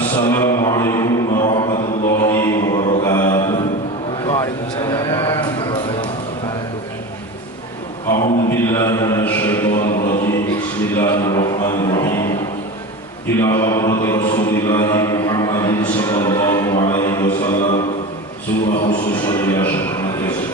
Assalamualaikum warahmatullahi wabarakatuh. Waalaikumsalam warahmatullahi wabarakatuh. A'udzu billahi minasyaitonir rajim. Bismillahirrahmanirrahim. Ila hadrati Rasulillah Muhammadin sallallahu alaihi wasallam. Summa khususan ila syekh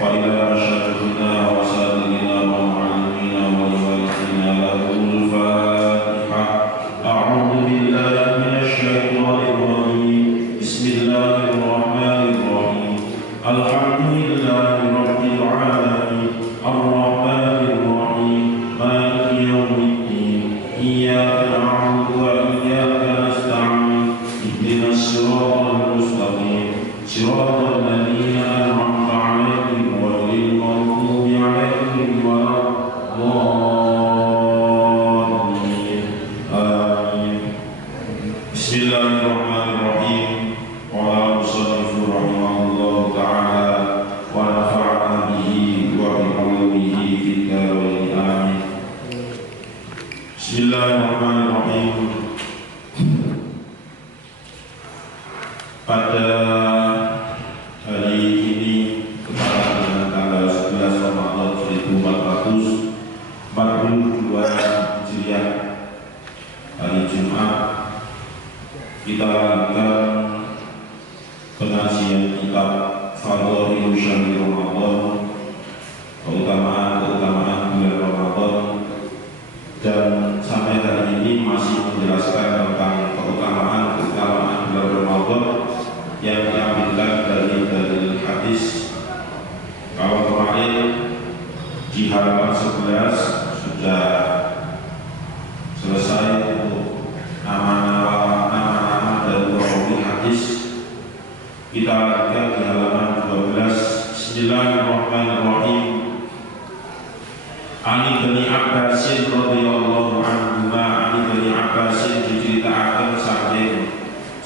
wa ila syekhina wa sayyidina wa muallimina wa walidina lahul Fatihah. A'udzu billahi minasyaitonir rajim. Bismillahirrahmanirrahim. Alhamdulillahi rabbil alamin. Ar-rahmanir rahim. Maliki yaumiddin. Iyyaka na'budu wa iyyaka nasta'in. Ihdinas siratal mustaqim. Siratal ladzina an'amta 'alaihim ghairil maghdubi 'alaihim waladdallin. Amin. Bismillahirrahmanirrahim. Qala al-musannifu rahimahullahu ta'ala wa nafa'ana bihi wa bi 'ulumihi fid dharain. Amin. Bismillahirrahmanirrahim. Pada hari ini tepatnya dengan tanggal 11 Ramadan 1442 Hijriah, hari Jumat, kita lanjutkan pengajian kitab Fadhailus Syahri Ramadan, keutamaan-keutamaan bulan Ramadan, dan sampai hari ini masih menjelaskan tentang keutamaan-keutamaan bulan Ramadan yang diambilkan dari hadis. Kalau kemarin di halaman 11 sudah selesai untuk nama-nama dari perawi hadis. Kita lanjutkan di halaman 12. Bismillahirrahmanirrahim. Ani bani Abbasin radhiyallahu anhuma, Ani bani Abbasin diceritakan saking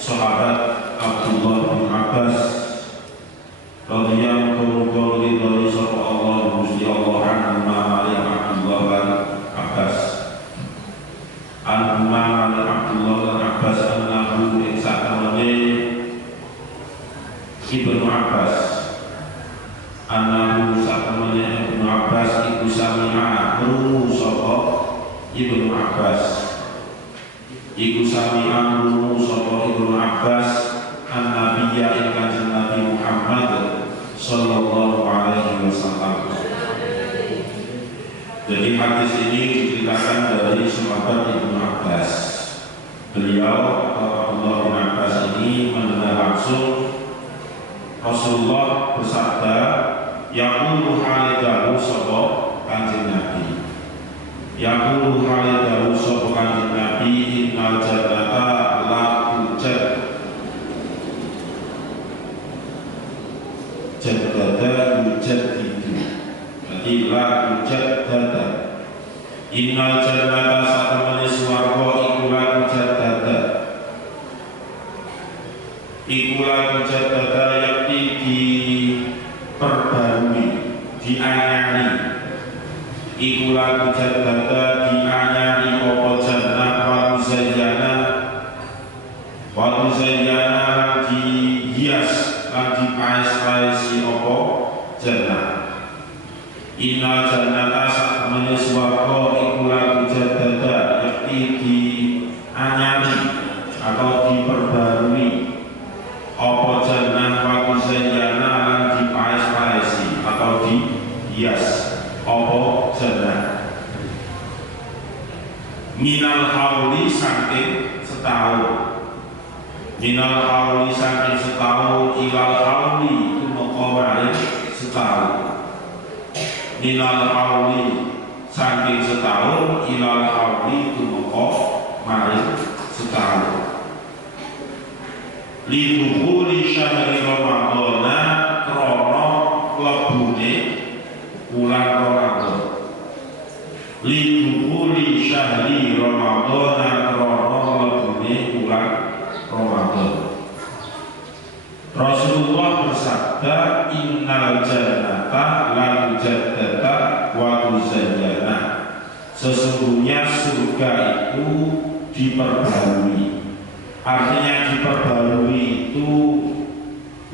sahabat Abdullah bin Abbas radhiyallahu anhu sapa Allah Gusti Allah anhuma maring Abdullah bin Abbas anhuma maring Abdullah bin Abbas annahu ing satemene Ibnu Abbas annahu satemene Ibnu Abbas iku sami'a krungu sapa Ibnu Abbas iku sami'a krungu sapa Ibnu Abbas an-nabiyya ing kanjeng Nabi Muhammad sallallahu alaihi wasallam. Jadi hadis ini diceritakan dari sahabat Ibnu Abbas. Beliau Abdullah bin Abbas ini mendengar langsung Rasulullah bersabda, yaqulu halidahu sapa kanjeng Nabi, yaqulu halidahu sapa kanjeng Nabi, innal jannata la tujad jaddada yujaddidu. Jadi la tujaddada. Innal jannata satamani swarga iku la tujaddada. Iku la tujaddada yakti diperbarui, dianyari. Iku la tujaddada dianyari apa jannah wa tuzayyana dihias lan dipaes-paesi apa jannah. Innal jannata satamani swarga iku la tujaddada yakti dianyari atau diperbarui apa jannah wa tuzayyana lan dipaes-paesi atau dihias apa jannah. Minal hauli saking setahun, minal hauli saking setahun, ilal hauli kumakawarin setahun. Minal hauli saking setahun, ilal hauli kumakawarin setahun. Liduhuli syahri Ramadana krono lebune bulan Ramadan. Liduhuli syahri Ramadana krono lebune bulan Ramadan. Rasulullah bersabda, innal jannata la tujaddada wa tuzayyana. Sesungguhnya surga itu diperbarui. Artinya diperbarui itu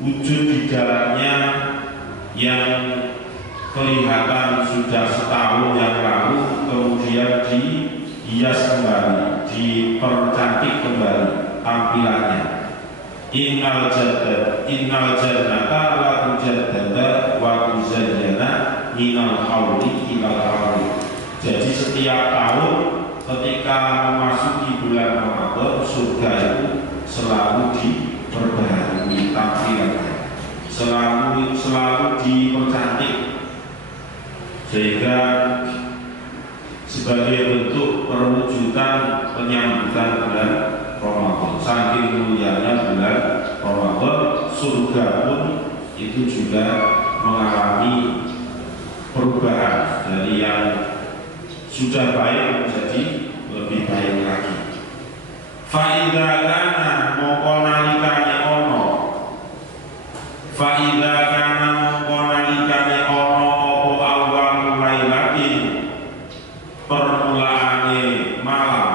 wujud di dalamnya yang kelihatan sudah setahun yang lalu kemudian dihias kembali, dipercantik kembali tampilannya. Innal jannata la tujaddada wa tuzayyana minal hauli ilal hauli. Jadi setiap tahun ketika memasuki bulan Ramadan, surga itu selalu diperbaharui tampilannya, selalu dipercantik, sehingga sebagai bentuk perwujudan penyambutan bulan Ramadan. Saking mulianya bulan Ramadan, surga pun itu juga mengalami perubahan dari yang sudah baik menjadi lebih baik lagi. Fa'idha kana mongko nalikane ono, fa'idha kana mongko nalikane ono opo awal lailatin, permulaane malam,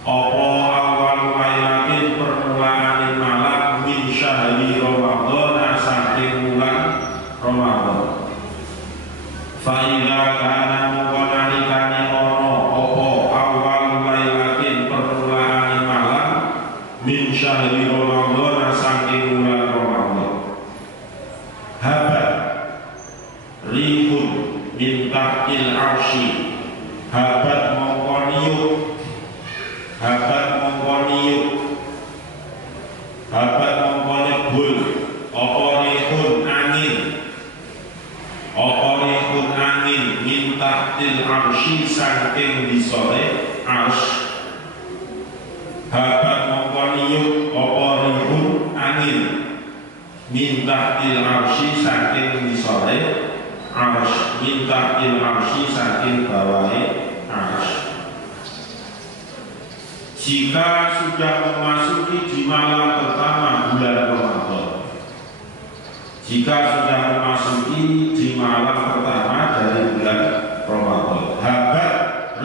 opo awal lailatin permulaane malam min syahri Ramadan saking bulan Ramadan. Fa'idha kana mongko nalikane ono opo awal lailatin permulaane malam min syahri Ramadan saking bulan Ramadan. Habat rihun min tahtil arsy, habat mongko niup, habat mongko niup, habat mongko nyebul, apa rihun angin, apa rihun angin min tahtil arsy saking disore arsy. Habat mongko niup, apa rihun angin min tahtil arsy saking disore arsy, min tahtil arsy saking bawahe arsy. Jika sudah memasuki di malam pertama bulan Ramadan, jika sudah memasuki di malam pertama dari bulan Ramadan, habat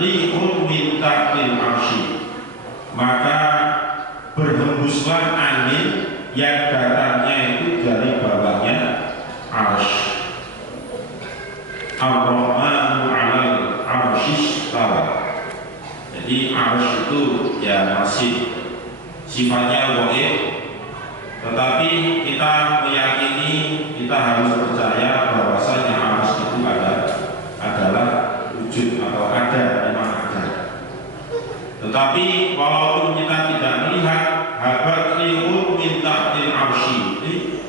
rihun min tahtil arsy, maka berhembuslah angin yang datangnya itu dari bawahnya arsy. Ar-Rahmanu 'alal 'arsy istawa. Jadi arsy itu ya masih sifatnya gaib, tetapi kita meyakini, kita harus percaya bahwasanya arsy itu adalah wujud atau ada, memang ada. Tetapi walaupun kita tidak melihat, habat rihun min tahtil arsy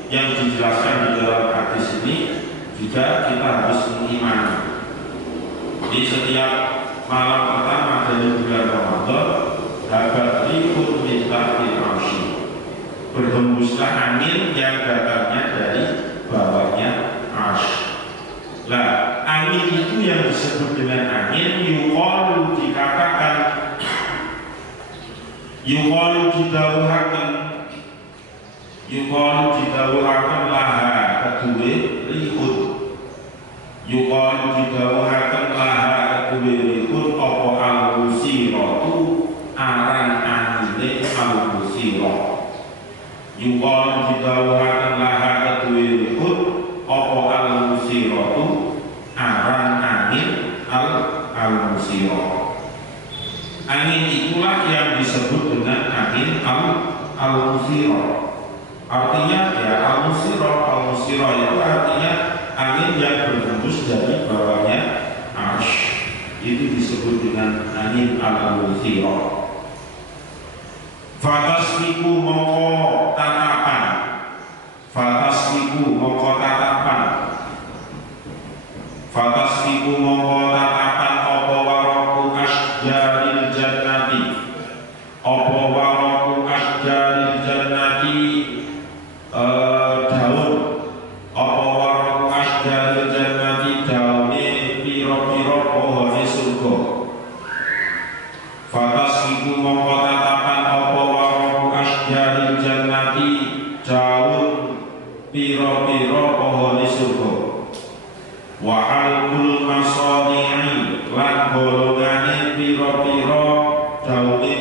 yang dijelaskan di dalam hadis ini juga kita harus mengimani. Jadi setiap malam pertama dari bulan Ramadan, habat rihun min tahtil arsy, berhembuslah angin yang datangnya dari bawahnya arsy. Nah, angin itu yang disebut dengan angin yuqalu, dikatakan yuqalu didawuhaken laha kedue rihun, yuqalu didawuhaken laha kedue rihun apa al-musiratu, aran angine al-musira. Yuqalu didawuhaken laha kedue rihun apa al-musiratu, aran angin al-musira. Angin itulah yang disebut dengan angin al-musira. Artinya ya al-musira itu artinya angin yang berhembus dari bawahnya arsy. Itu disebut dengan angin al-musira. Fatasmiku moko tatapan, fatasmiku moko tatapan, fatasmiku moko tatapan apa waraku asjaril jannati, apa waraku asjaril jannati, daun, apa waraku asjaril jannati, daune piro-piro pohone surga. Fatasmiku moko tatapan apa waraku asjaril jannati, daun piro-piro pohone surga. Wa halkul masani'i, lan golongane piro-piro daune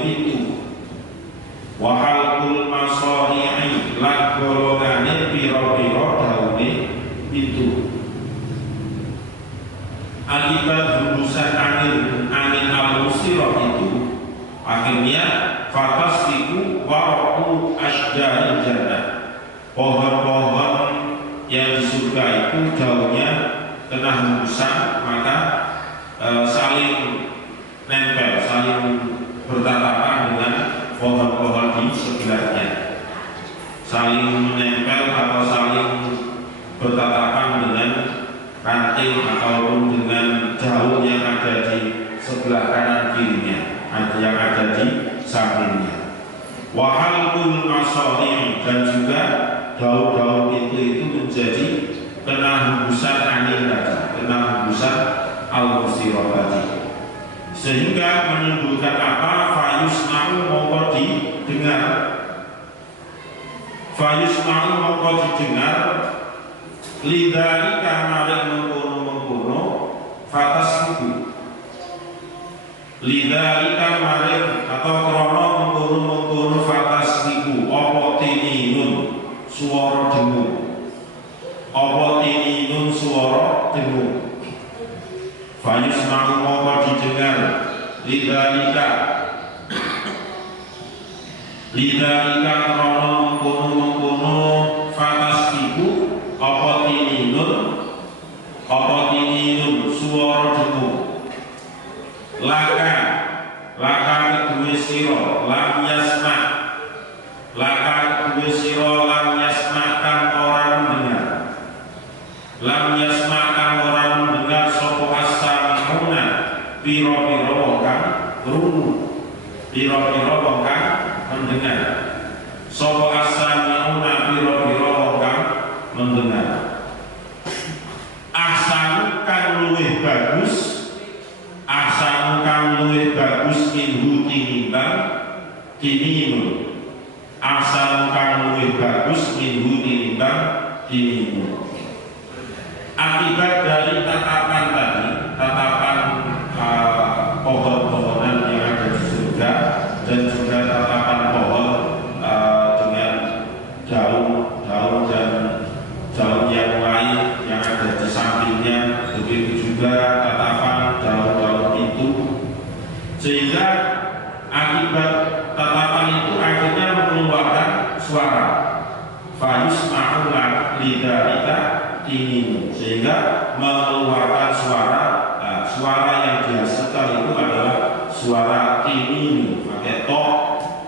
akibat hembusan angin al-musirah itu akhirnya fatasfiku waraku asjaril jannah, pohon-pohon yang di surga itu daunnya kena hembusan maka saling nempel, saling bertatakan dengan pohon-pohon di sebelahnya, saling menempel atau saling bertatakan dengan ranting ataupun dengan daun yang ada di sebelah kanan kirinya, yang ada di sampingnya. Wahalul masori, dan juga daun-daun itu menjadi kena hembusan angin tadi, kena hembusan al-musirah tadi, sehingga menimbulkan apa? Fayusma'u mongko didengar, fayusma'u mongko didengar, lidari kamarin mengkono fatasfiku, lidari kamarin atau krono mengkono fatasfiku, opo tininun suara dengu, opo tininun suara dengu, fayusma'u mongko didengar, lidalika krono mengkono fatasfiku, apa tininun suara dengu, laka kedua siro lam yasma, laka kedua siro lam yasmakan orang mendengar, lam yasmakan orang mendengar sopo as-sami'una piro-piro wongkang rungu, piro-piro wongkang mendengar, sopo as-sami'una piro-piro wongkang mendengar. Ahsanu kang luwih bagus, ahsanu kang luwih bagus minhu tinimbang tininun, ahsanu kang luwih bagus minhu tinimbang tininun. Akibat dari tatapan tadi, tatapan pohon-pohonan yang ada di surga dan juga tatapan pohon dengan daun-daun dan daun yang lain yang ada di sampingnya, begitu juga tatapan daun-daun itu, sehingga akibat tatapan itu akhirnya mengeluarkan suara fayusma'u lidarika tininu, sehingga mengeluarkan suara. Suara yang dihasilkan itu adalah suara tininu, pakai to,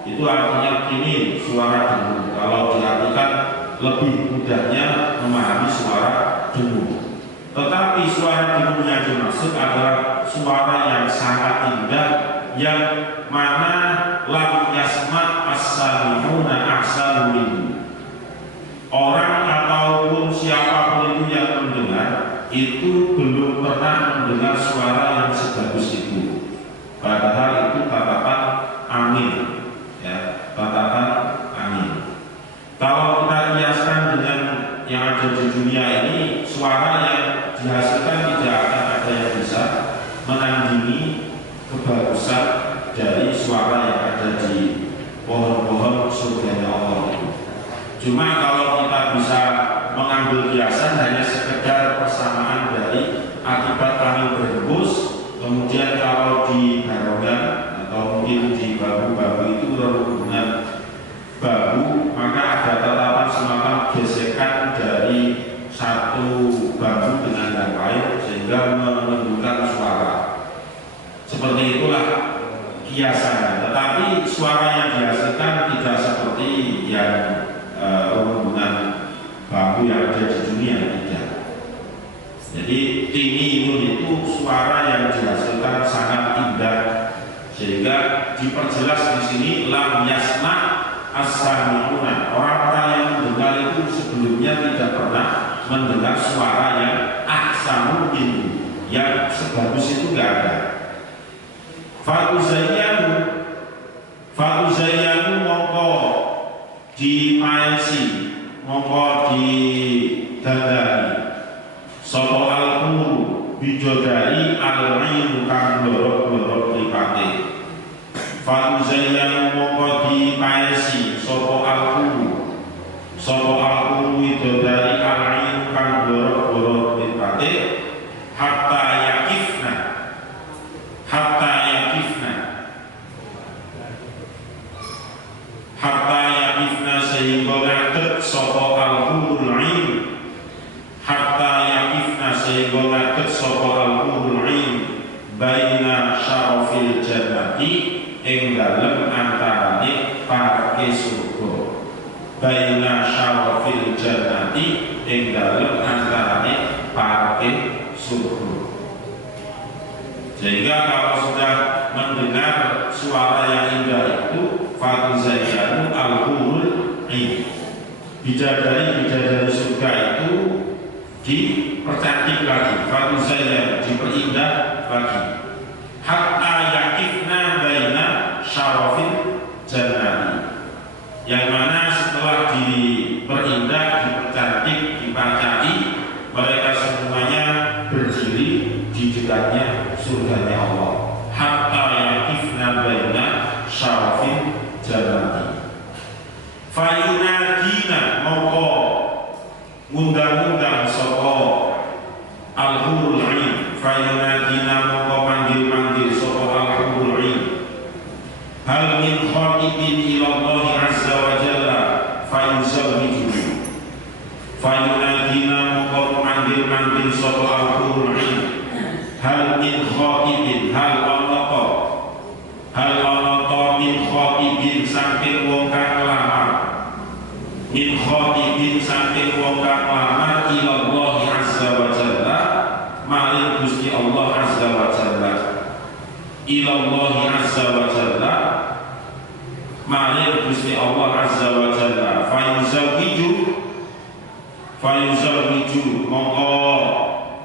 itu artinya tinin, suara dengung. Kalau diartikan lebih mudahnya memahami suara dengung. Tetapi suara dengung yang dimaksud adalah suara yang sangat indah, yang mana lam yasma as-sami'una ahsanu minhu. Orang ataupun siapapun itu yang mendengar itu belum pernah mendengar suara yang sebagus itu. Padahal itu tatapan angin, ya, tatapan angin. Kalau kita kiaskan dengan yang ada di dunia ini, suara yang dihasilkan tidak akan ada yang bisa menandingi kebagusan dari suara yang ada di pohon-pohon surga Allah itu. Cuma kalau kita bisa mengambil kiasan hanya sekedar persamaan dari akibat angin berhembus, kemudian kalau di barongan atau mungkin di bambu-bambu itu berhubungan bambu, maka ada tatapan semacam gesekan dari satu bambu dengan yang lain sehingga menimbulkan suara. Seperti itulah kiasannya. Tetapi suara yang dihasilkan tidak seperti yang hubungan bambu yang ada di dunia, tidak. Jadi tininun itu suara yang dihasilkan sangat indah, sehingga diperjelas di sini lam yasma as-sami'una, orang-orang yang mendengar itu sebelumnya tidak pernah mendengar suara yang ahsanu minhu, yang sebagus itu nggak ada. Fa'uzayyanu mongko dipaesi, mongko didandani sapa al-quru bidodai al-ainu kang loro-loro mripate. Fa'uzayyanu mongko dipaesi sapa al-quru bidodai al-ainu kang loro-loro mripate hatta yakin mundhut sapa al-hurul 'ain baina syarafil jannati ing dalem antarane parke surga. Baina syarafil jannati ing dalem antarane parke surga. Sehingga kalau sudah mendengar suara yang indah itu, fatuzayyanu al-hurul 'ain, bidadari-bidadari surga itu dipercantik lagi, fatuzayyanu, diperindah lagi, hatta yakifna baina syarafil jannati, yang mana setelah diperindah, dipercantik, dipacai, mereka semuanya berdiri di dekatnya surganya Allah, hatta yakifna baina syarafil jannati. Fayunadina moko ngundang-undang sapa al-hurul 'ain, fayunadina moko manggil-manggil sapa al-hurul 'ain, hal min khatibin ila Allah azza wa jalla fayuzawwijuhu. Fayunadina moko manggil-manggil sapa al-hurul 'ain, hal min khatibin, hal ana min khatibin saking wong kang lamar, min khatibin saking wong kang lamar ila Allah azza wa jalla, maring Gusti Allah azza wa jalla, ila Allah azza wa jalla, maring Gusti Allah azza wa jalla, fayuzawwiju mongko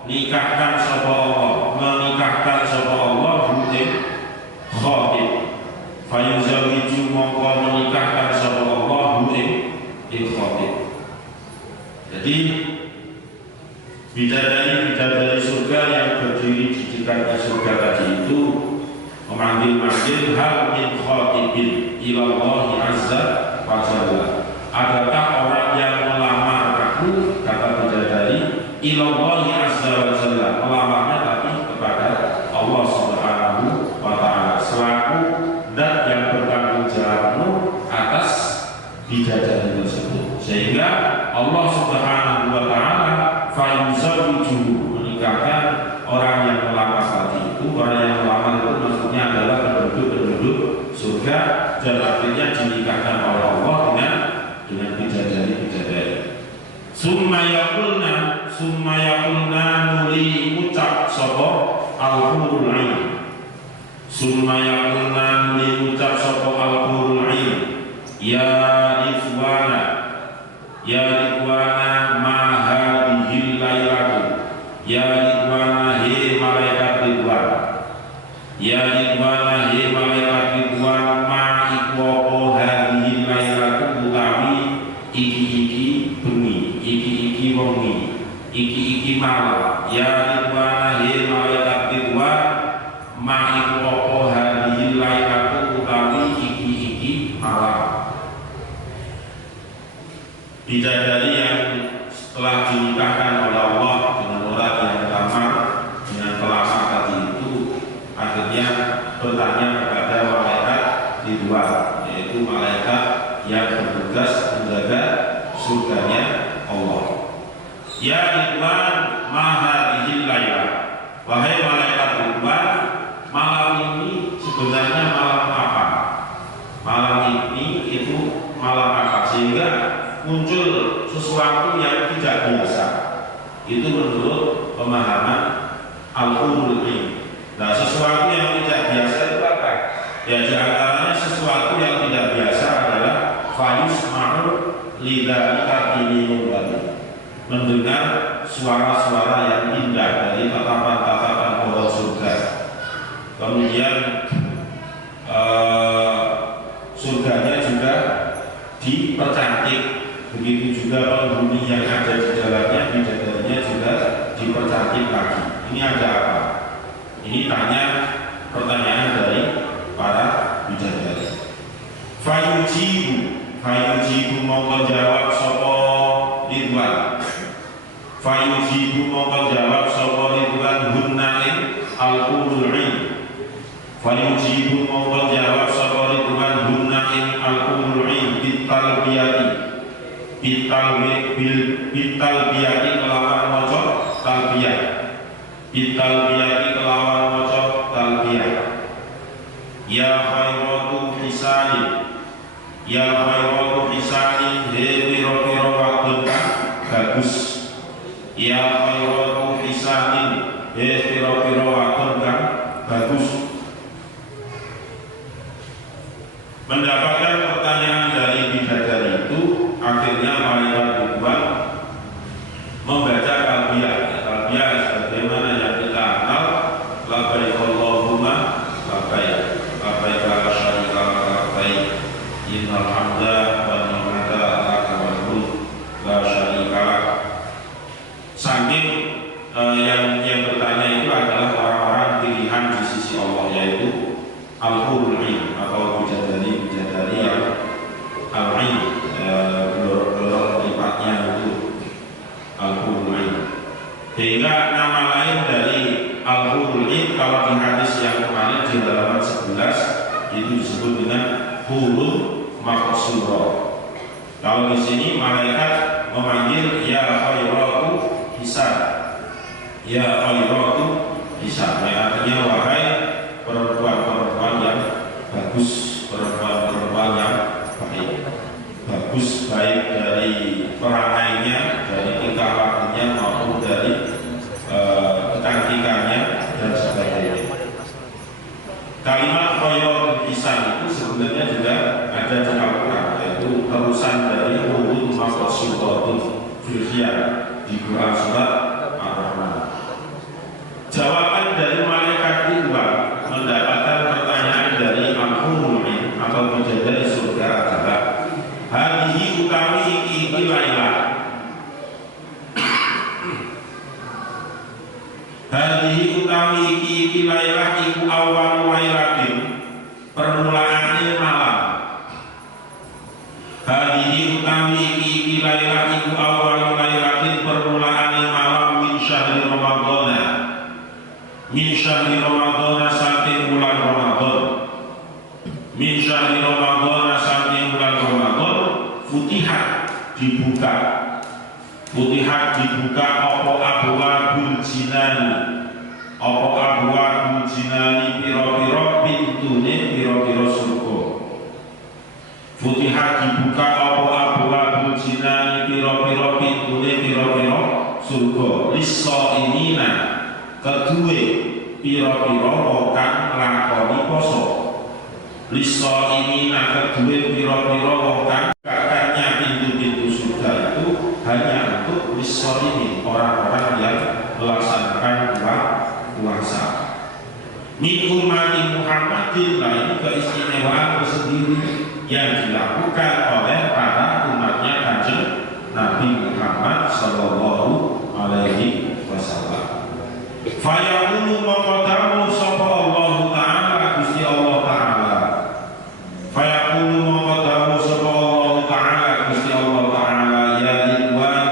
nikahkan sapa Allah, menikahkan sapa Allah ing khatib. Fayuzawwiju mongko menikahkan sapa Allah ing khatib. Jadi bidadari-bidadari surga yang berdiri di dekat surga tadi itu memanggil-manggil, hal min khatibin ila Allah azza wa jalla, adakah orang yang melamar aku, kata bidadari, ila Allah azza wa jalla, melamarnya tapi kepada Allah subhanahu wa ta'ala, selaku dan yang bertanggung jawabmu atas bidadari tersebut. Sehingga Allah subhanahu wa ta'ala fayuzawwijuhu, menikahkan orang yang melamar tadi itu. Orang yang melamar itu maksudnya adalah penduduk-penduduk surga, dan akhirnya dinikahkan oleh Allah dengan bidadari-bidadari. Summa yaqulna nuli ucap sapa al-hurul 'ain, summa yaqulna nuli ucap sapa al-hurul 'ain, ya Ridwana ma hadhil lailatu, ya Ridwana he malaikat Ridwan, ya Ridwana he malaikat Ridwan, ma iku apa hadhil lailatu utawi iki bengi, iki wengi, iki malam, ya Ridwana he malaikat Ridwan, ma iku apa hadhil lailatu utawi iki malam. Bidadari yang setelah dinikahkan oleh Allah dengan orang yang melamar, dengan pelamar tadi itu, akhirnya bertanya kepada malaikat Ridwan, yaitu malaikat yang bertugas menjaga surganya Allah. Ya Ridwan ma hadhil laila, wahai malaikat Ridwan, malam ini sebenarnya malam apa? Malam ini itu malam apa? Sehingga muncul sesuatu yang tidak biasa. Itu menurut pemahaman al-hurul 'ain. Nah, sesuatu yang tidak biasa itu apa? Ya, di antaranya sesuatu yang tidak biasa adalah fayusma'u lidzalika dinun, mendengar suara-suara yang indah dari tatapan-tatapan orang surga. Kemudian surganya juga dipercantik. Begitu juga penghuni yang ada di dalamnya, bidadarinya juga dipercantik lagi. Ini ada apa? Ini pertanyaan dari para bidadari. Fayujibu mongko jawab sapa Ridwan. Fayujibu mongko jawab sapa Ridwan hunna ing al-hurul 'ain. Fayujibu mongko jawab sapa Ridwan hunna ing al-hurul 'ain bitalbiyati melawan maca talbiyah. bitalbiyati kelawan maca talbiyah. Ya khairatu hisani, ya khairatu hisani, he piro-piro wadon kang bagus. Ya khairatu hisani, he piro-piro wadon kang bagus. Mendapatkan pertanyaan dari bidadari itu, akhirnya malaikat Ridwan membaca talbiyah. Talbiyah sebagaimana yang kita kenal, labbaik Allahumma labbaik, labbaik la syarika lak labbaik, innal hamda wa ni'mata laka wal mulk la syarika lak. Saking yang bertanya itu adalah orang-orang pilihan di sisi Allah, yaitu al-hurul 'ain atau bidadari yang al-'ain, gelor lipatnya itu al-hurul 'ain. Sehingga nama lain dari al-hurul 'ain kalau di hadis yang kemarin di halaman 11 itu disebut dengan hurul maqsurah. Kalau di sini malaikat memanggil ya khairatu hisab, ya khairatu hisab, artinya wahai perempuan-perempuan yang bagus, perempuan-perempuan yang baik. Bagus baik dari perangainya, dari tingkah lakunya maupun dari kecantikannya dan sebagainya. Kalimat khairul hisab itu sebenarnya juga ada di Al-Quran, yaitu terusan dari huruf maqsudatun firqiyah di Quran surat Ar-Rahman. Jawaban dari malaikat Ridwan mendapatkan pertanyaan dari al-hurul 'ain atau bidadari surga adalah hadhihi utawi iki Lailah. Hadhihi utawi iki Lailah iku awal lailatin, permulaane malam. Hadhihi utawi iki Lailah iku awal lailatin, permulaane malam min syahri Ramadhan. Min syahri Ramadhan saking bulan Ramadan. Min syahri Ramadhan saking bulan Ramadan. Futihat dibuka. Futihat dibuka apa abwabul jinani. Apa abwabul jinani, piro-piro pintune piro-piro surga. Futihat dibuka apa abwabul jinani, piro-piro pintune piro-piro surga. Lis-shaimina kedue piro-piro wong kang nglakoni poso. Lis-shaimina kedue piro-piro wong kang kakaknya pintu-pintu surga itu hanya untuk lis-shaimin, orang-orang yang melaksanakan puasa. Min ummati Muhammadin, lah ini keistimewaan tersendiri yang dilakukan oleh para umatnya Kanjeng Nabi Muhammad sallallahu alaihi wasallam. Fayaqulu maqadamu sapa Allah Ta'ala, Gusti Allah Ta'ala. Fayaqulu maqadamu sapa Allah Ta'ala, Gusti Allah Ta'ala, ya Ridwan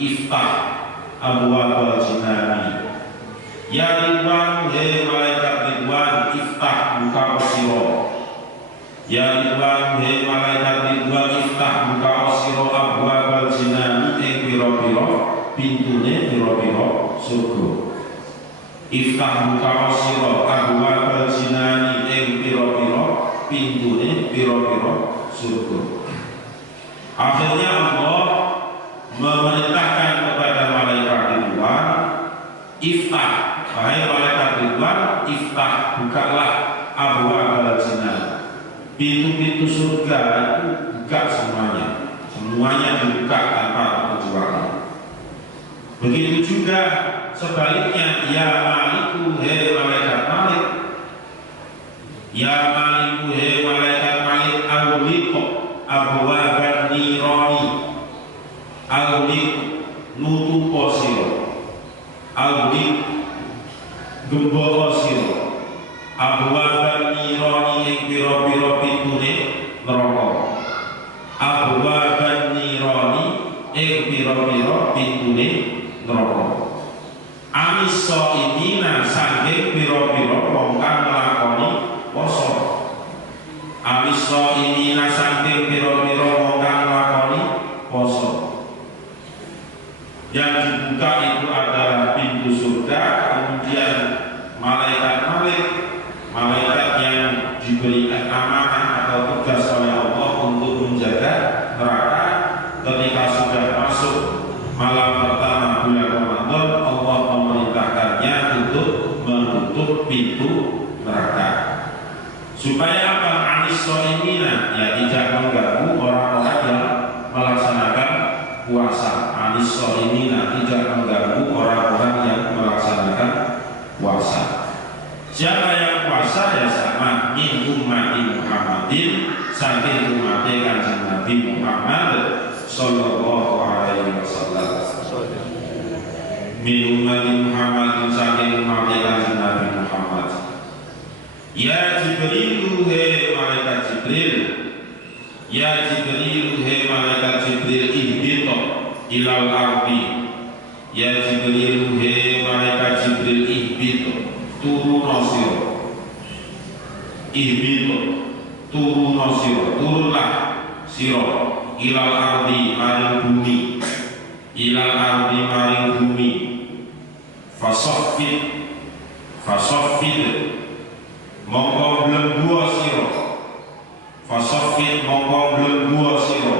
iftah abwabal jinani. Ya Ridwan, he malaikat Ridwan, iftah buka sira. Ya Ridwan, he malaikat Ridwan, iftah buka sira abwabal jinani, ing pira-pira pintune pira-pira surga. Iftah buka sira abwabal jinani, ing pira-pira pintune pira-pira surga. Akhirnya Allah memerintahkan kepada malaikat Ridwan, iftah, wahai malaikat Ridwan, iftah bukalah abwabal jinani. Pintu-pintu surga itu buka semuanya, semuanya dibuka tanpa terkecuali. Begitu juga sebaliknya, ya Maliku, he malaikat Malik. Ya Maliku, he malaikat Malik, aghliq abwaban nirani. Aghliq nutupa sira. Aghliq gembala sira. Abwaban nirani ing pira-pira pintune neraka. Abwaban nirani ing pira-pira pintune neraka. Amisa inina saking pira-pira wong kang nglakoni poso. Amisa inina saking pira-pira wong kang nglakoni poso. Yang dibuka itu adalah pintu surga, untuk menutup pintu neraka. Supaya apa? Anis soimina, ya tidak mengganggu orang-orang yang melaksanakan puasa. Anis soimina, tidak mengganggu orang-orang yang melaksanakan puasa. Siapa yang puasa ya sama min ummati Muhammadin, saking umatnya Kanjeng Nabi Muhammad sallallahu alaihi wasallam. Min ummati Muhammadin, saking umatnya Kanjeng Nabi Muhammad. Ya Jibril, he malaikat Jibril. Ya Jibril, he malaikat Jibril, ihbito ilal ardi. Ya Jibril, he malaikat Jibril, ihbito turun siro. Ihbito turun siro, turunlah siro ilal ardi maring bumi. Ilal ardi maring bumi. Fasoffit mongko blengguo siro. Fasoffit mongko blengguo siro.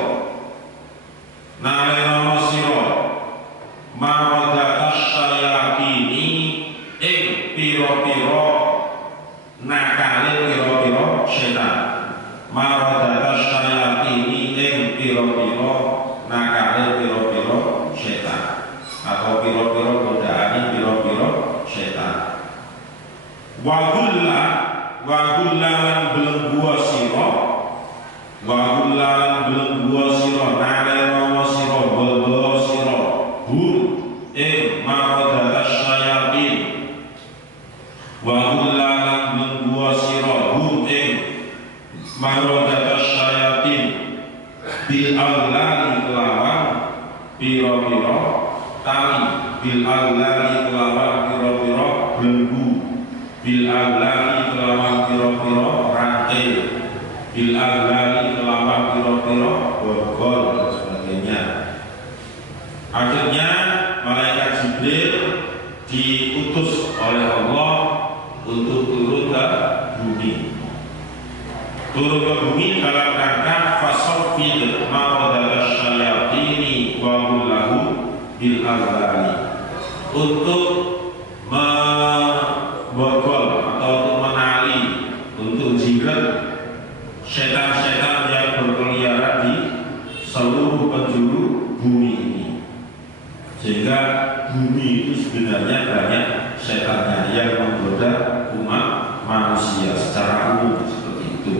Nalenono siro marodatas sayakini ing piro-piro nakale piro-piro setan. Marodatas sayakini ing piro-piro nakale piro-piro setan, atau piro-piro godaan piro-piro setan. Wagullalan belengguo siro. Wagullalan belengguo siro. Nalenono siro belengguo siro hum marodatas sayatin. Wagullalan belengguo siro hum marodatas sayatin bil aulani kelawan piro-piro tali. Bil aulani kelawan piro-piro belenggu. Bil aulani kelawan piro-piro rantai. Bil aulani kelawan piro-piro borgol dan sebagainya. Akhirnya malaikat Jibril diutus oleh Allah untuk turun ke bumi. Turun ke bumi dalam rangka fasoffid marodatas syayatini wa kullahu bil aulani, untuk membogol atau untuk menali, untuk jirat setan-setan yang berkeliaran di seluruh penjuru bumi ini. Sehingga bumi itu sebenarnya banyak setannya yang menggoda umat manusia secara umum seperti itu.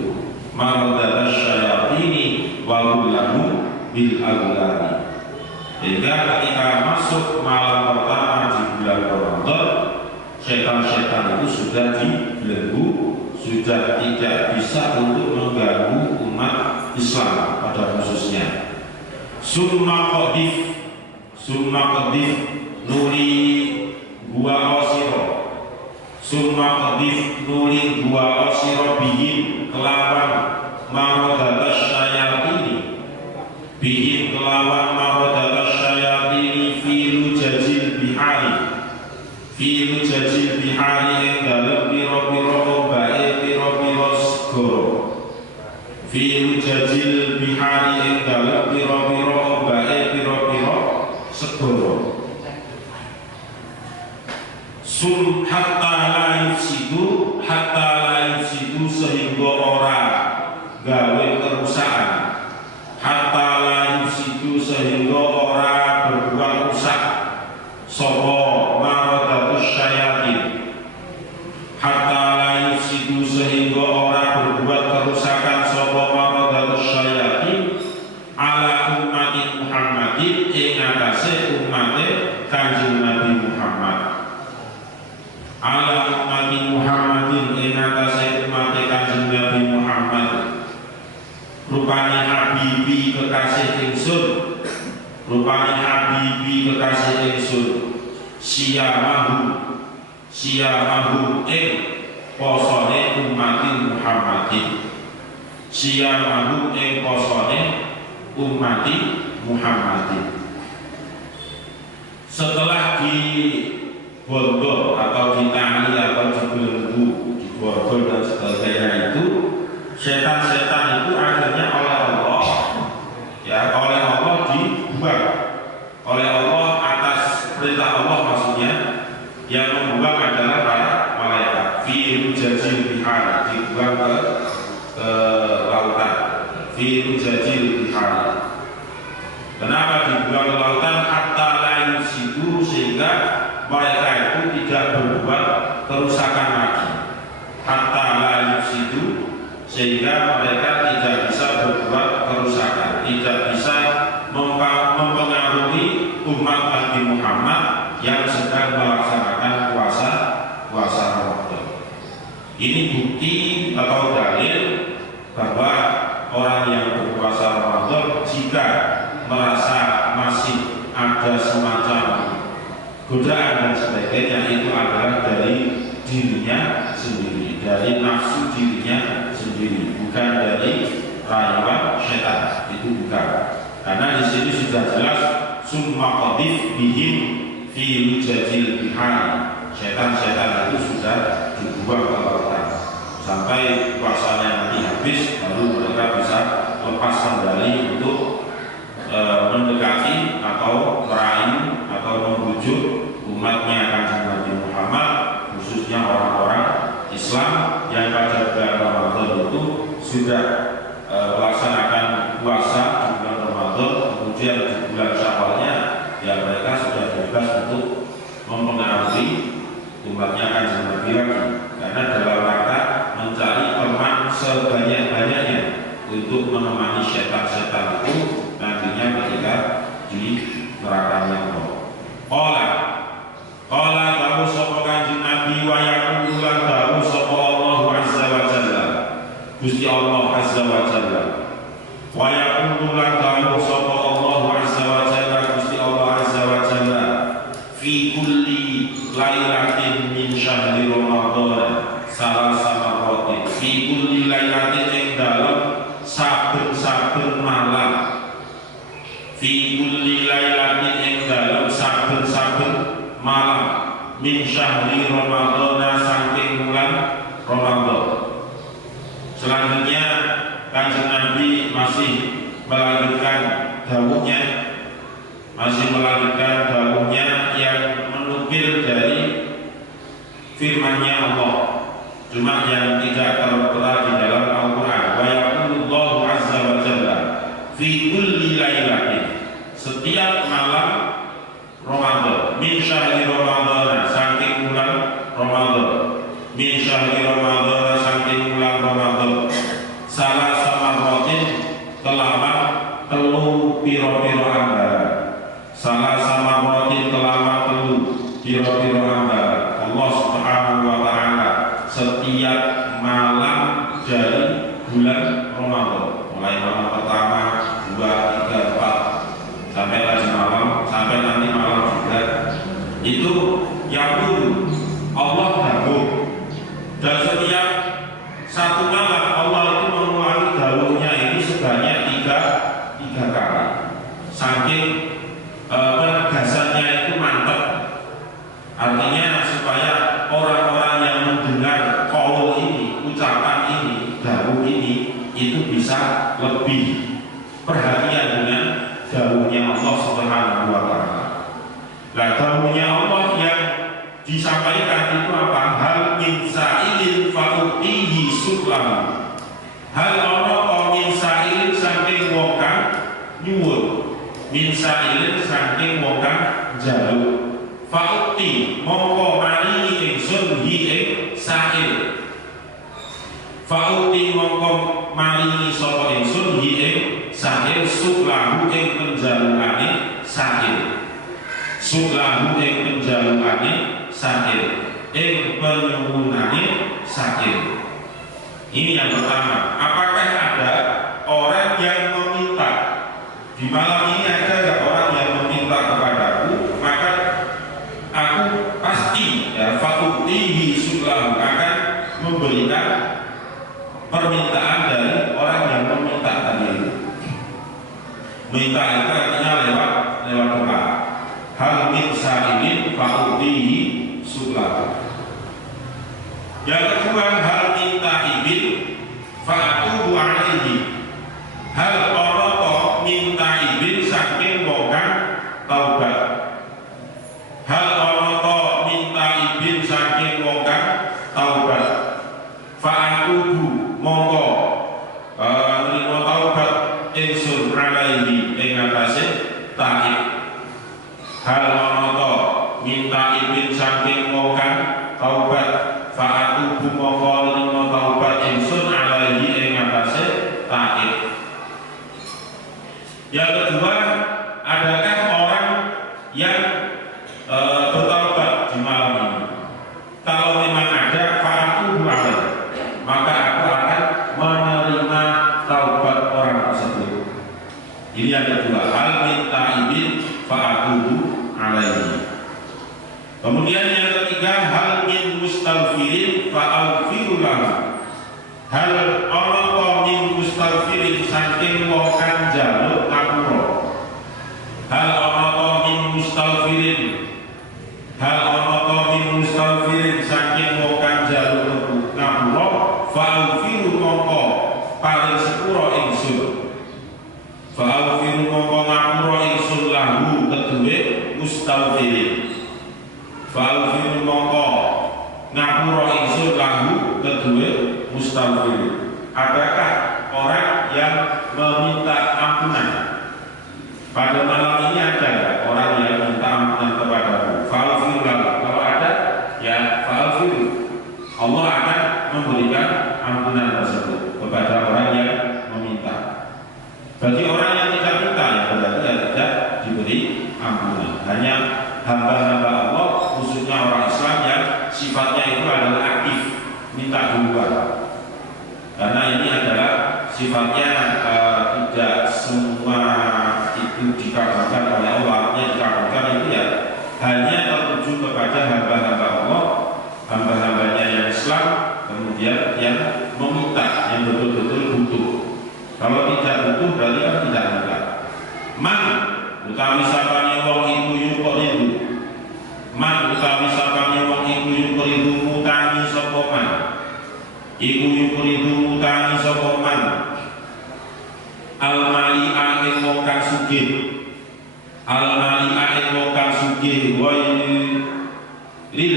Marodatas syayatini wa kullahu bil aulani. Sehingga ketika masuk malam pertama di bulan Ramadan, setan-setan itu sudah dibelenggu, sudah tidak bisa untuk mengganggu umat Islam pada khususnya. Summa qadif nuri gua osiro. Summa qadif nuri gua osiro bihim kelawan marodatas syayatini. Bihim kelawan marodatas syayatini filu jajil bihari. Filu jajil bihari yang dalam piro-piro obae piro-piro segoro. Filu jajil bihari yang dalam piro-piro obae piro-piro segoro. Sum hatta la yufsidu, hatta la yufsidu sehingga ora gawe kerusakan. Hatta la yufsidu sehingga ora berbuat rusak. Sopo marodatus syayatin. Hatta la yufsidu sehingga ora berbuat kerusakan. Sopo marodatus syayatin ala ummati Muhammadin ing atase ummate Kanjeng Nabi Muhammad. Ala ummati Muhammadin ing atase ummate Kanjeng Nabi Muhammad. Rupane habibi kekasih ingsun. Rupane habibi kekasih ingsun. Siyamahu ing posone ummati Muhammadin. Siyamahu ing posone ummati Muhammadin. Setelah diborgol atau ditali atau dibelenggu, diborgol dan sebagainya itu, setan-setan itu akhirnya oleh Allah, ya oleh Allah dibuang, oleh Allah atas perintah Allah maksudnya, yang membuang adalah ujajil bihar, dibuang ke lautan. Fi ujajil bihar. Kenapa dibuang ke lautan? Hatta lain situ, sehingga mereka itu tidak berbuat kerusakan lagi. Hatta lain situ, sehingga mereka tidak bisa berbuat kerusakan, tidak bisa mempengaruhi umat Nabi Muhammad yang sedang melaksanakan puasa Ramadan. Ini bukti atau dalil bahwa orang yang berpuasa Ramadan jika merasa masih ada semacam godaan dan sebagainya, itu adalah dari dirinya sendiri, dari nafsu dirinya sendiri, bukan dari rayuan setan. Itu bukan. Karena di sini sudah jelas summa qadif bihim fi lujajil bihar. Setan-setan itu sudah dibuang ke lautan sampai puasanya nanti habis, baru mereka bisa lepas kembali untuk mendekati atau merayu atau membujuk umatnya Kanjeng Nabi Muhammad, khususnya orang-orang Islam yang pada bulan Ramadan itu sudah melaksanakan puasa di bulan Ramadan, kemudian di bulan Syawalnya ya mereka sudah bebas untuk mempengaruhi umatnya Kanjeng Nabi lagi, karena dalam rangka mencari teman sebanyak-banyaknya untuk menemani setan-setan itu nantinya ketika di nerakanya Allah. Qala tahu sapa Kanjeng Nabi wa yaqulu lan tahu sapa Allah azza wa jalla. Gusti Allah azza wa jalla. Wa yaqulu lan tahu sapa Allah azza wa jalla, Gusti Allah azza wa jalla. Fi kulli lailatin min syahri Ramadan salasa marratin. Fi kulli lailatin ing dalem saben-saben malam. Fi kulli lailatin ing dalem saben-saben malam min syahri Ramadan saking bulan Ramadan. Selanjutnya Kanjeng Nabi masih melanjutkan dawuhnya, yang menukil dari firman-Nya Allah, cuma yang tidak tertera di dalam Al-Quran. Wa yaqulullahu azza wa jalla fi kulli lailatin, setiap malam Ramadan, min syahri Ramadan saking bulan Ramadan, min syahri Ramadan saking bulan Ramadan, salah sama rotin kelawan telu piro-piro anggaran, salah sama rotin kelawan telu piro-piro anggaran. Allah subhanahu wa ta'ala setiap malam dari bulan Ramadan, mulai malam pertama, 2, 3, 4 sampai tadi malam, sampai nanti malam juga, itu yang dulu Allah dahulu. Dan setiap satu malam Allah itu mengulangi dahulunya ini sebanyak tiga kali. Saking penegasannya itu mantap. Artinya supaya orang-orang yang mendengar qaul ini, ucapan ini, dahulu ini, itu bisa lebih perhatian dengan dahulunya Allah subhanahu wa ta'ala. Nah, dahulunya Allah yang disampaikan itu apa? Hal min sa'ilin fa'utihi sublahu. Hal ono min sa'ilin saking wongkang nyuwun, min sa'ilin saking wongkang jaluk. Fa'uti mongko maringi ingsun hi ing sa'il. Fa'uti mongko maringi sapa ingsun hi ing sa'il sublahu ing penjalukane sa'il. Sublahu ing penjalukane sa'il, ing penyuwunane sa'il. Ini yang pertama. Apakah ada orang yang meminta di malam ini? Ada nggak orang yang meminta kepadaku? Maka aku pasti ya fakutihi sublahu akan memberikan permintaan dari orang yang meminta tadi. Minta itu artinya lewat doa. Hal min sa'ilin fakutihi sublahu. Yang kedua, hal min ta'ibin fa'atubu alaihi. Hal orang min ta'ibin saking wongkang taubat. Hal orang min ta'ibin saking wongkang taubat. ingsun lahu kedua mustaghfir. Adakah orang yang meminta ampunan? Pada malam ini ada nggak orang yang minta ampunan kepadamu? Fa'alfir lahu. Kalau ada, ya fa'alfir. Allah akan memberikan ampunan tersebut kepada orang yang meminta. Bagi orang yang tidak minta, ya berarti tidak diberi ampunan. Hanya hamba-hamba Allah, khususnya orang Islam yang sifatnya itu adalah aktif, minta duluan. Karena ini adalah sifatnya tidak semua itu dikabulkan oleh Allah. Yang dikabulkan itu ya hanya tertuju kepada hamba-hamba Allah, hamba-hambanya yang Islam, kemudian yang meminta, yang betul-betul butuh. Kalau tidak butuh berarti kan tidak minta. Man utawi sapane wong iku yuqridu. Man utawi sapane wong iku yuqridu mutangi sapa man. Iku yuqridu mutangi sapa man. Al-mali ing wong kang sugih. Al-mali ing wong kang sugih wa lil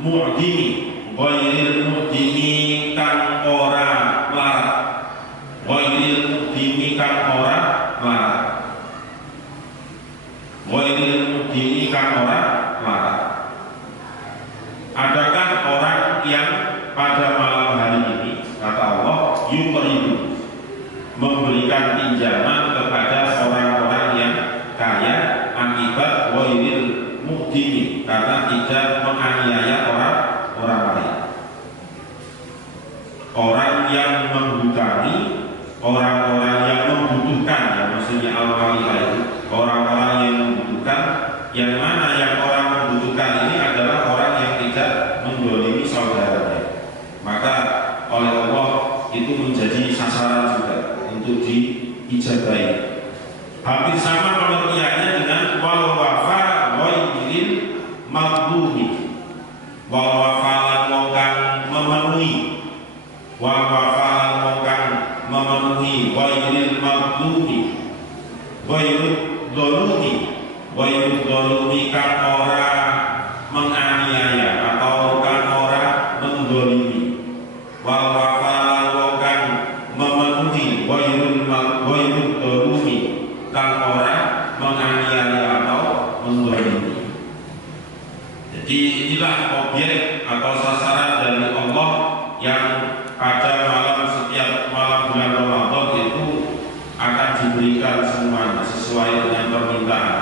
mu'dini wa lil mu'dini kang ora melarat. Wa lil mu'dini kang ora melarat. Wa lil mu'dini kang ora melarat. Adakah orang yang pada malam hari ini, kata Allah, yuqridu, memberikan pinjaman kepada orang-orang yang kaya akibat wailil muhdini, karena tidak menganiaya orang lain. Orang yang menghutangi orang-orang yang membutuhkan, ya maksudnya al-waliyah itu orang-orang yang membutuhkan. Yang mana yang orang membutuhkan ini adalah orang yang tidak mendolimi saudaranya. Maka oleh Allah itu menjadi sasaran juga untuk diijabahi. Hampir sama pengertiannya dengan wal wafa ghairil maghdumi. Wal wafa lan kang memenuhi. Wal wafa lan kang memenuhi ghairil maghdumi. Ghairul dzalumi. Ghairul dzalumi kang ora menganiaya atau kang ora mendolimi. Wal wafa lan kang memenuhi ghairul dzalumi kang ora menganiaya atau mendolimi. Jadi inilah objek atau sasaran dari Allah yang pada setiap malam bulan Ramadan itu akan diberikan semuanya sesuai dengan permintaan.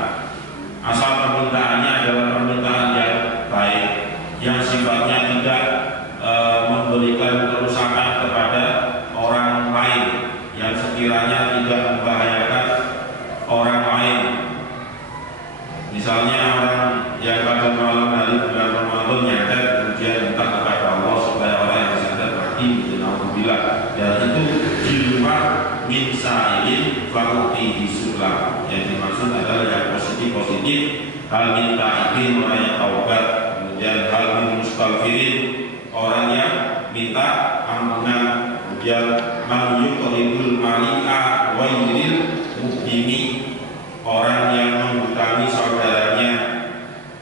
Asal permintaannya adalah permintaan yang baik, yang sifatnya tidak memberikan kerusakan kepada orang lain, yang sekiranya tidak membahayakan orang lain. Misalnya orang yang pada malam hari bulan Ramadan nyadar kemudian minta kepada Allah supaya orang yang sadar mati, alhamdulillah, dan itu di luar min sa'ilin fa'utihi sulam. Yang dimaksud adalah yang positif-positif, hal minta izin orang yang taubat, kemudian hal min mustaghfirin orang yang minta ampunan, kemudian man yuqridul mali'a wa yuril muhdimi orang yang menghutangi saudaranya,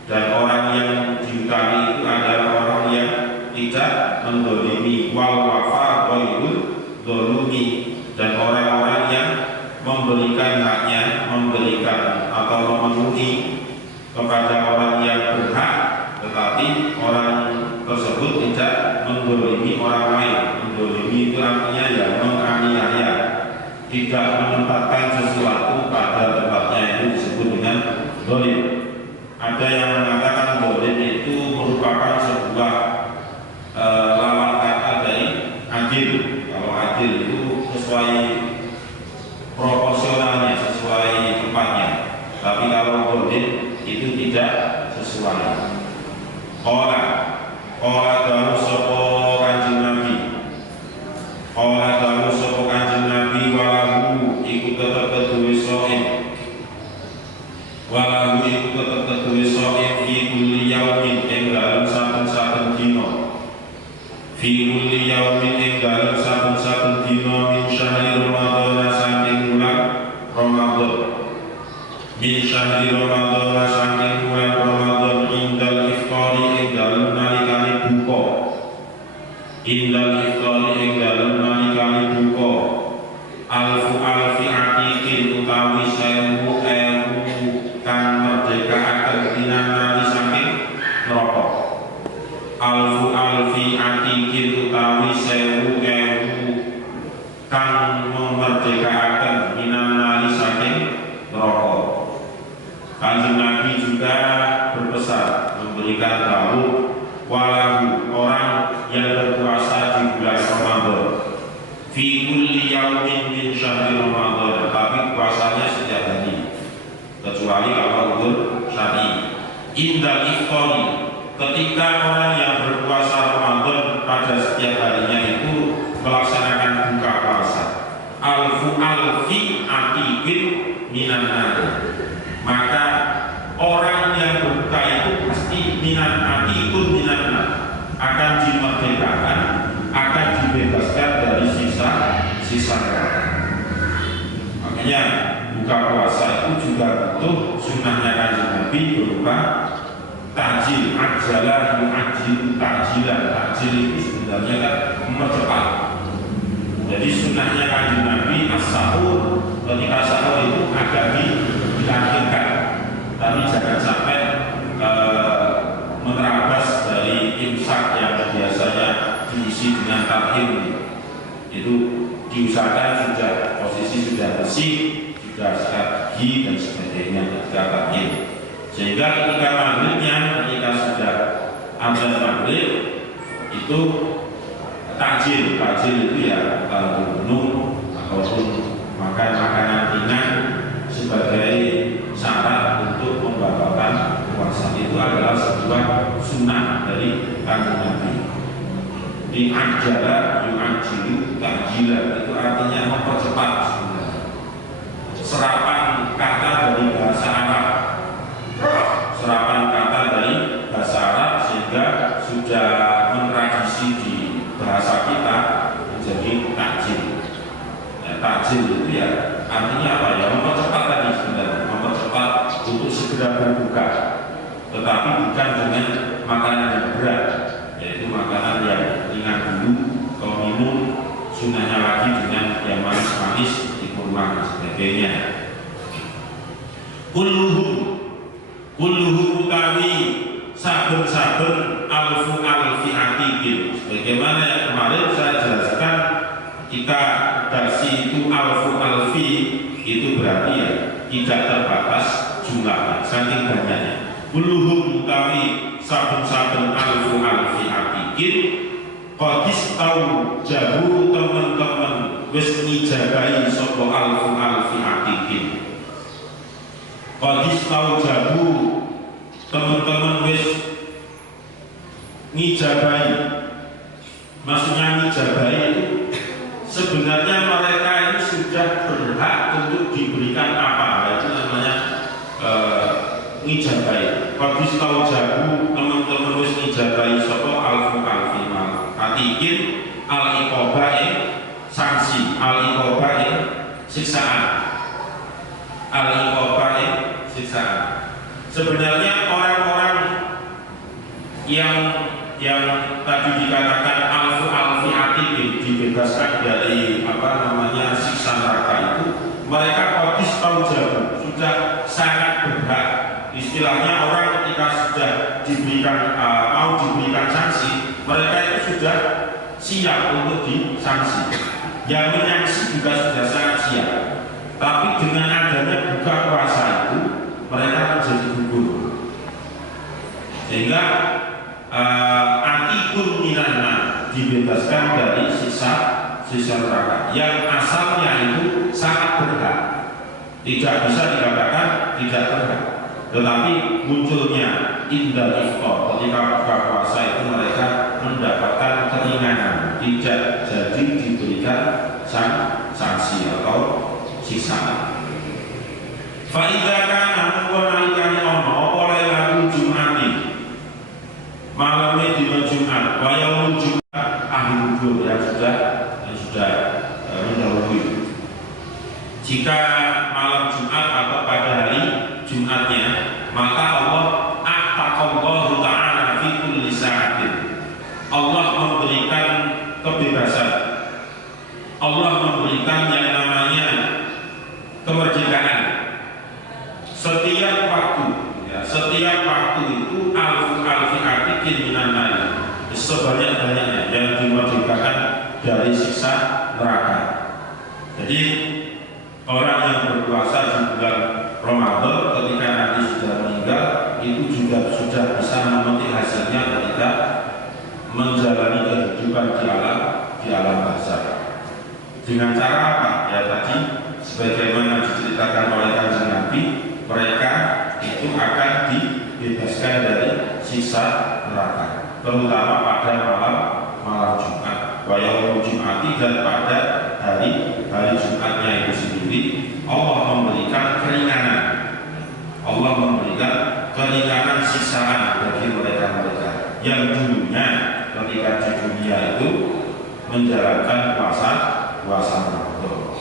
dan orang yang dihutangi itu adalah orang yang tidak mendolimi. Wal wafa ghairul dzalumi, dan orang-orang yang memberikan haknya, memberikan atau memenuhi kepada orang yang berhak, tetapi orang tersebut tidak mendolimi orang lain. Mendolimi itu artinya ya menganiaya, tidak menempatkan sesuatu pada tempatnya, itu disebut dengan dolim. Ada yang mengatakan dolim itu merupakan sebuah lawan kata dari adil. Kalau adil itu sesuai proporsionalnya, sesuai tempatnya. Tapi kalau dolim itu tidak sesuai. Qala dawu sapa Kanjeng Nabi. Qala dawu sapa Kanjeng Nabi walahu iku tetep keduwe soin. Walahu iku tetep keduwe soin fi kulli yaumin ing dalem saben-saben dina. Fi kulli yaumin ing dalem saben-saben dina min syahri Ramadan saking bulan Ramadan. Min syahri Ramadan saking bulan Ramadan indal iftari ing dalem nalikane buka. indal iftari ing dalem nalikane buka alfu alfi atikin utawi 1000 kang merdekaaken dinamari saking neraka. Alfu alfi atikin utawi 1000 kang memerdekaaken dinamari saking neraka. Kanjeng Nabi juga berpesan memberikan tahu walahu orang yang berpuasa di bulan Ramadan fi kulli yaumin min syahri Ramadan, tapi puasanya setiap hari kecuali kalau udzur syar'i. Indal iftari, ketika orang yang berpuasa Ramadan pada setiap harinya itu melaksanakan buka puasa, alfu alfi atikin minan nar, maka orang yang berbuka itu pasti minan atikun minan nar, akan dimerdekakan, akan dibebaskan dari sisa neraka. Makanya buka puasa itu juga butuh sunnahnya Kanjeng Nabi berupa takjil, ajalah yu'ajil takjilan. Takjil itu sebenarnya kan mempercepat. Jadi sunnahnya Kanjeng Nabi as-sahur, ketika sahur itu agak dilanjutkan, tapi jangan sampai menerabas dari imsak yang biasanya diisi dengan takhir. Itu diusahakan sudah posisi sudah bersih, sudah sikat gigi dan sebagainya ketika takhir, sehingga ketika maghribnya, ketika sudah azan maghrib itu takjil itu ya kalau minum ataupun makan makanan ringan sebagai syarat untuk membatalkan puasa. Itu adalah sebuah sunnah dari Kanjeng Nabi. Di ajala yu'ajilu takjilan, itu artinya mempercepat sebenarnya. Serapan kata dari bahasa Arab, sehingga sudah mentradisi di bahasa kita menjadi takjil. Takjil itu ya artinya apa ya, mempercepat tadi sebenarnya, mempercepat untuk segera berbuka, tetapi bukan dengan makanan yang berat, yaitu makanan yang ringan dulu. Kalau minum sunnahnya lagi dengan yang manis-manis seperti kurma dan sebagainya. Kulluhu utawi saben-saben alfu alfi atikin, sebagaimana yang kemarin saya jelaskan. Jika redaksi itu alfu alfi, itu berarti ya tidak terbatas jumlahnya, saking banyaknya. Kulluhum utawi saben-saben alfu alfi atikin, qadis tau jabu teman-teman wis ngijabahi sapa alfu alfi atikin. Qadis tau jabu teman-teman wis ngijabahi, maksudnya ngijabahi itu sebenarnya mereka ini sudah berhak untuk diberikan apa, itu namanya ngijabahi. Qadis tau jabu teman-teman wis ngijabahi sapa alfu alfi atikin al-iqobah sanksi, al-iqobah siksaan, al-iqobah siksaan. Sebenarnya orang-orang yang tadi dikatakan alfu alfi atikin dibebaskan dari siksa neraka itu, mereka qadis tau jabu, sudah sangat berhak. Istilahnya orang ketika sudah diberikan mau diberikan sanksi, mereka itu sudah siap untuk disanksi. Yang menyangsi juga sudah sangat siap. Tapi dengan adanya buka puasa itu, mereka menjadi gugur, sehingga atikun minana dibebaskan dari sisa neraka yang asalnya itu sangat berhak. Tidak bisa dikatakan tidak berhak, tetapi munculnya indal iftar ketika buka puasa itu mereka mendapatkan keringanan, tidak jadi diberikan sanksi atau siksaan. Fa'idha kana nalikane ono apa lailatul jum'ati, malamnya di Jumat, wa yaumul Jumat akhir bulan yang sudah mendahului. Jika malam Jumat atau pada hari Jumatnya, maka Allah a'taqallahu ta'ala fi kulli sa'atin, Allah memberikan kebebasan. Allah memberikan yang namanya kemerdekaan. Setiap waktu itu alfi atikin minanari, sebanyak-banyaknya yang dimerdekakan dari siksa neraka. Jadi orang yang berpuasa di bulan Ramadan ketika nanti sudah meninggal itu juga sudah bisa memetik hasilnya ketika menjalani kehidupan di alam barzakh. Dengan cara apa? Ya tadi sebagaimana diceritakan oleh Kanjeng Nabi, mereka itu akan dibebaskan dari siksa neraka, terutama pada malam Jumat, wayaumul Jum'ati, dan pada hari Jumatnya itu sendiri Allah memberikan keringanan. Allah memberikan keringanan siksaan bagi mereka yang dulunya ketika di dunia itu menjalankan puasa Ramadan.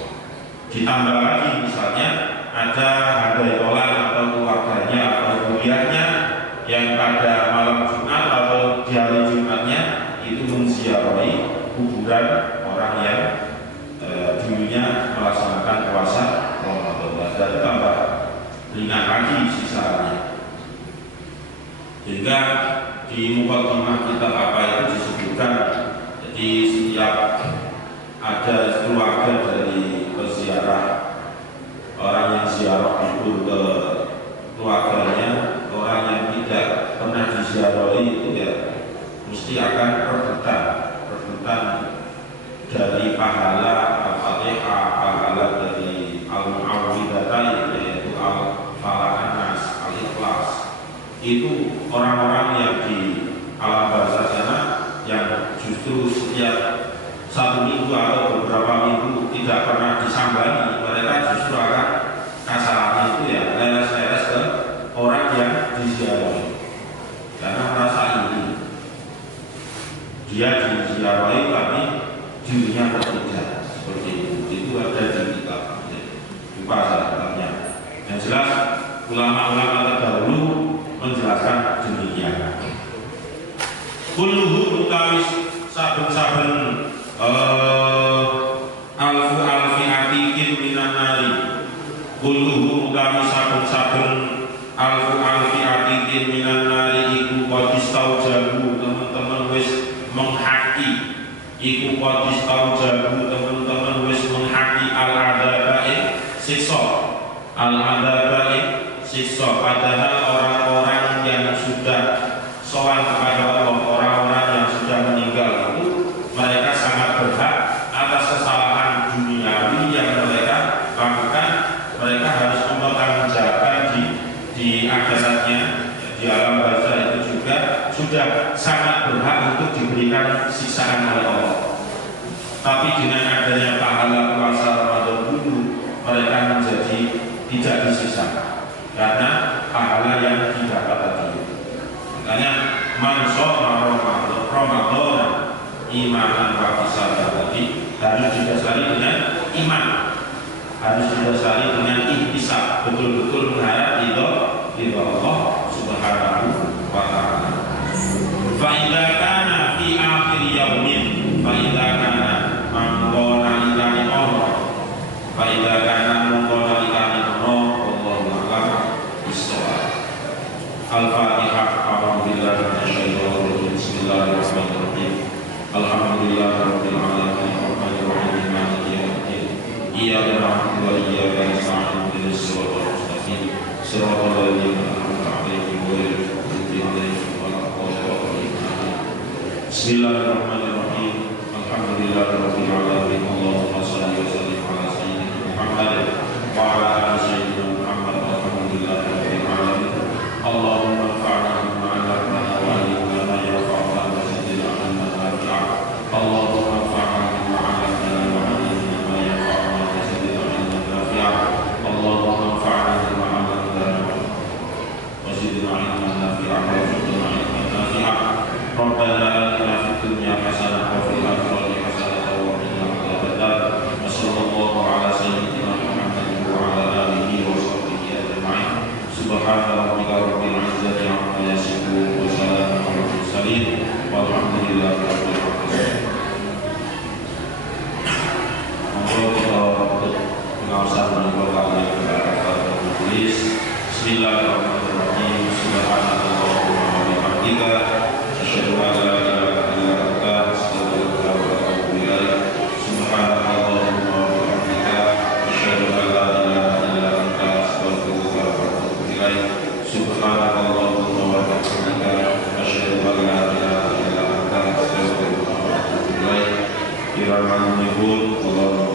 Ditambah lagi misalnya ada handairolan atau keluarganya atau kuliahnya yang pada malam Jumat atau di hari Jumatnya itu menziarahi kuburan orang yang dulunya melaksanakan puasa Ramadan, dan tambah ringan lagi sisaannya. Hingga di mukaddimah kitab apa itu disebutkan, jadi setiap ada keluarga dari peziarah, orang yang ziarah itu ke keluarganya, orang yang tidak pernah diziarahi itu ya mesti akan rebutan dari pahala Al-Fatihah, pahala dari Al-Mu'awwidhatain, yaitu Al-Falaq, Al-Ikhlas. Itu orang-orang yang di alam barzakh sana yang justru setiap satu minggu atau beberapa minggu tidak pernah disambani, mereka justru akan kasarannya itu ya leres-leres ke orang yang diziarahi, karena merasa ini dia diziarahi tapi dirinya berbeda. Seperti itu ada di kitab kitabnya. Yang jelas ulama-ulama terdahulu menjelaskan demikian. Kulluhu utawis saben-saben alfi atikin minan nari. Kulluhu utawis saben-saben alfi atikin minan nari iku kodistau jabu, teman-teman wis menghaki. Iku kodistau jabu, teman-teman wis menghaki al-adabain siksa. Al-adabain siksa. Padahal orang-orang yang sudah sowan kepada Allah, orang-orang yang sudah meninggal itu mereka sangat berhak atas kesalahan duniawi yang mereka lakukan. Mereka harus mempertanggungjawabkan di akhiratnya, di alam barzakh itu juga sudah sangat berhak untuk diberikan siksaan oleh Allah. Tapi dengan adanya pahala puasa Ramadan dulu, mereka menjadi tidak disiksa karena pahala yang didapat tadi. Makanya man shoma Ramadan imanan wa ihtisaban, tadi harus didasari dengan iman, harus didasari dengan ihtisab, betul-betul mengharap ridha Allah Subhanahu wa ta'ala. Fa idza kana fi akhir yaumin, fa idza kana mangkona likani Allah, fa idza kana mangkona likani Allah, wallahu a'lam bissawab. Al-Fatihah. Bismillahirrahmanirrahim. Alhamdulillahirabbil alamin, arrahmanir rahim, maliki yaumiddin. Iyyaka na'budu wa iyyaka nasta'in, ihdinas siratal mustaqim, siratal ladzina an'amta 'alaihim ghairil maghdubi 'alaihim waladdallin. Bismillahirrahmanirrahim. Alhamdulillahirabbil alamin. Allahumma shalli wa sallim ala sayyidina Muhammad wa ala ali sayyidina Muhammad. Alhamdulillahirabbil alamin. Allahumma anfa'na bima 'allamtana wa 'allimna ma yanfa'una wa zidna 'ilman nafi'a. Allahumma anfa'na bima 'allamtana wa 'allimna ma yanfa'una wa zidna 'ilman nafi'a. Allahumma anfa'na bima 'allamtana wa zidna 'ilman nafi'a wa zidna 'ilman nafi'a. Rabbana atina fid dunya Rahmanipun kula